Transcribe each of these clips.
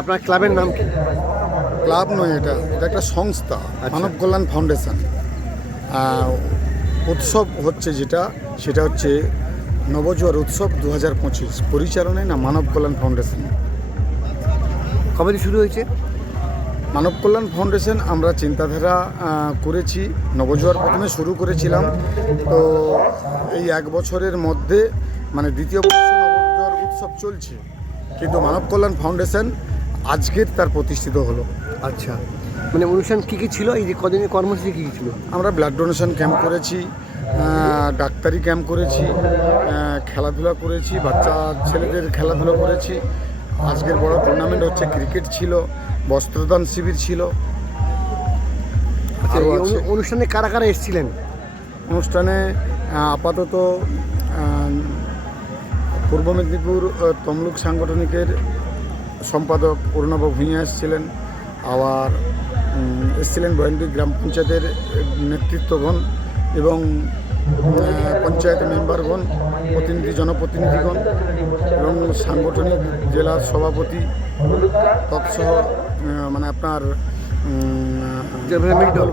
আপনার ক্লাবের নাম কি? ক্লাব নয়, এটা একটা সংস্থা, মানব কল্যাণ ফাউন্ডেশন। উৎসব হচ্ছে সেটা হচ্ছে নবজোয়ার উৎসব 2025 পরিচালনায় না মানব কল্যাণ ফাউন্ডেশন। কবে থেকে শুরু হয়েছে? মানব কল্যাণ ফাউন্ডেশন আমরা চিন্তাধারা করেছি, নবজোয়ার প্রথমে শুরু করেছিলাম। তো এই 1 বছরের মধ্যে মানে দ্বিতীয় বর্ষ নবজোয়ার উৎসব চলছে, কিন্তু মানব কল্যাণ ফাউন্ডেশন আজকের তার প্রতিষ্ঠিত হলো। আচ্ছা, মানে অনুষ্ঠান কী কী ছিল? এই যে কদিনের কর্মসূচি কী কী ছিল? আমরা ব্লাড ডোনেশন ক্যাম্প করেছি, ডাক্তারি ক্যাম্প করেছি, খেলাধুলা করেছি, বাচ্চা ছেলেদের খেলাধুলা করেছি। আজকের বড় টুর্নামেন্ট হচ্ছে, ক্রিকেট ছিল, বস্ত্রদান শিবির ছিল। আচ্ছা, অনুষ্ঠানে কারা কারা এসেছিলেন? অনুষ্ঠানে আপাতত পূর্ব মেদিনীপুর তমলুক সাংগঠনিকের সম্পাদক অরুণাভ ভূঁইয়া এসেছিলেন, আবার এসেছিলেন বয়ানডি গ্রাম পঞ্চায়েতের নেতৃত্বগণ এবং পঞ্চায়েত মেম্বারগণ, জনপ্রতিনিধিগণ এবং সাংগঠনিক জেলার সভাপতি তৎসহ মানে আপনার জেলা মেন্টর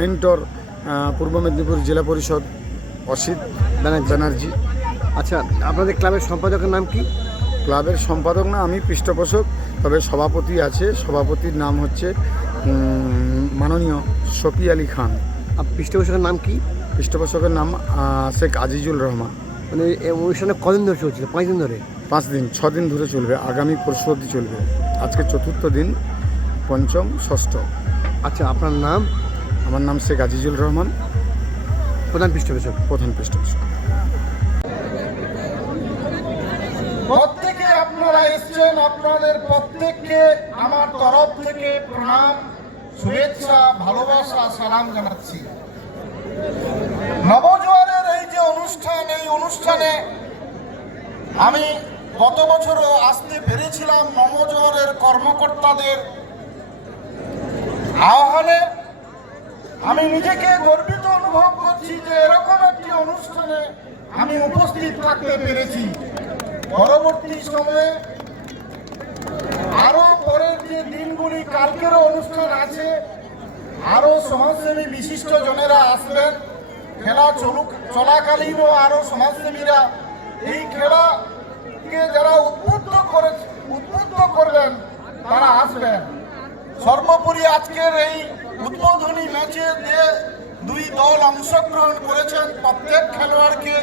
মেন্টর পূর্ব মেদিনীপুর জেলা পরিষদ অসিত ব্যানার্জি। আচ্ছা, আপনাদের ক্লাবের সম্পাদকের নাম কি? ক্লাবের সম্পাদক না, আমি পৃষ্ঠপোষক, তবে সভাপতি আছে। সভাপতির নাম হচ্ছে মাননীয় শফি আলী খান। পৃষ্ঠপোষকের নাম কি? পৃষ্ঠপোষকের নাম শেখ আজিজুল রহমান। মানে এই অনুষ্ঠানে কদিন ধরে চলছিল? 5 দিন ধরে? 5 দিন, 6 দিন ধরে চলবে, আগামী পরশু অবধি চলবে। আজকে 4র্থ দিন, 5ম, 6ষ্ঠ। আচ্ছা, আপনার নাম? আমার নাম শেখ আজিজুল রহমান, প্রধান পৃষ্ঠপোষক। প্রত্যেকে আপনারা এসছেন, আপনাদের প্রত্যেককে আমার তরফ থেকে প্রণাম, শুভেচ্ছা, ভালোবাসা, সালাম জানাচ্ছি। নবজোয়ারের এই যে অনুষ্ঠান, এই অনুষ্ঠানে আমি গত বছরও আসতে পেরেছিলাম। নবজোয়ারের কর্মকর্তাদের আহ্বানে আমি নিজেকে গর্বিত অনুভব করছি যে এরকম একটি অনুষ্ঠানে আমি উপস্থিত থাকতে পেরেছি। পরবর্তী সময়ে আরো পরের যে দিনগুলি, কালকেরও অনুষ্ঠান আছে, আরো সমাজসেবী বিশিষ্ট জনেরা আসবেন। খেলা চলাকালীনও আরো সমাজসেবীরা এই খেলাকে যারা উদ্বুদ্ধ করবেন তারা আসবেন। সর্বোপরি আজকের এই উদ্বোধনী ম্যাচে যে 2 দল অংশগ্রহণ করেছেন, প্রত্যেক খেলোয়াড়কে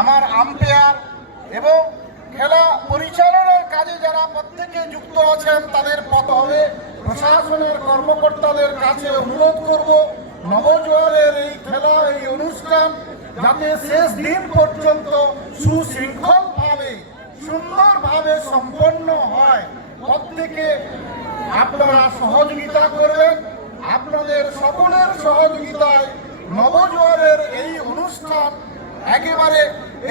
আমার আম্পায়ার এবং খেলা পরিচালনার কাজে যারা প্রত্যেকে যুক্ত আছেন তাদের হবে প্রশাসনের কর্মকর্তাদের কাছে অনুরোধ করব, নবজোয়ারের এই খেলা, এই অনুষ্ঠান যাতে শেষ দিন পর্যন্ত সুশৃঙ্খলভাবে, সুন্দরভাবে সম্পন্ন হয়। প্রত্যেকে আপনারা সহযোগিতা করবেন। আপনাদের সকলের সহযোগিতায় নবজোয়ারের এই অনুষ্ঠান একেবারে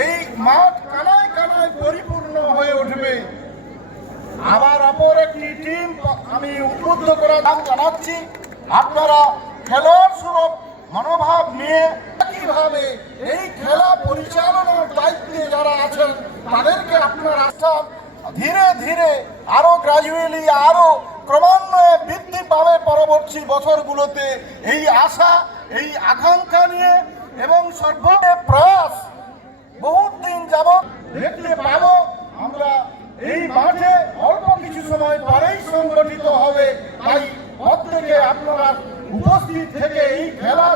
এই মাঠ কানায় কানায় পরিপূর্ণ হয়ে উঠবে। আবার অপর একটি টিম আমি উদ্বুদ্ধ করার নাম জানাচ্ছি, আপনারা খেলোয়াড় সুলভ মনোভাব নিয়ে একইভাবে এই খেলা পরিচালনার দায়িত্বে যারা আছেন তাদেরকে আপনারা ধীরে ধীরে আরো গ্রাজুয়ালি, আরো ক্রমান্বয়ে বৃদ্ধি পাবে পরবর্তী বছরগুলোতে। এই আশা, এই আকাঙ্ক্ষা নিয়ে এবং সর্বদা প্রয়াস বহুত দিন যাবত দেখতে পাবো আমরা এই মাঠে অল্প কিছু সময় পরেই সংগঠিত হবে। তাই প্রত্যেকে আপনারা উপস্থিত থেকে এই খেলা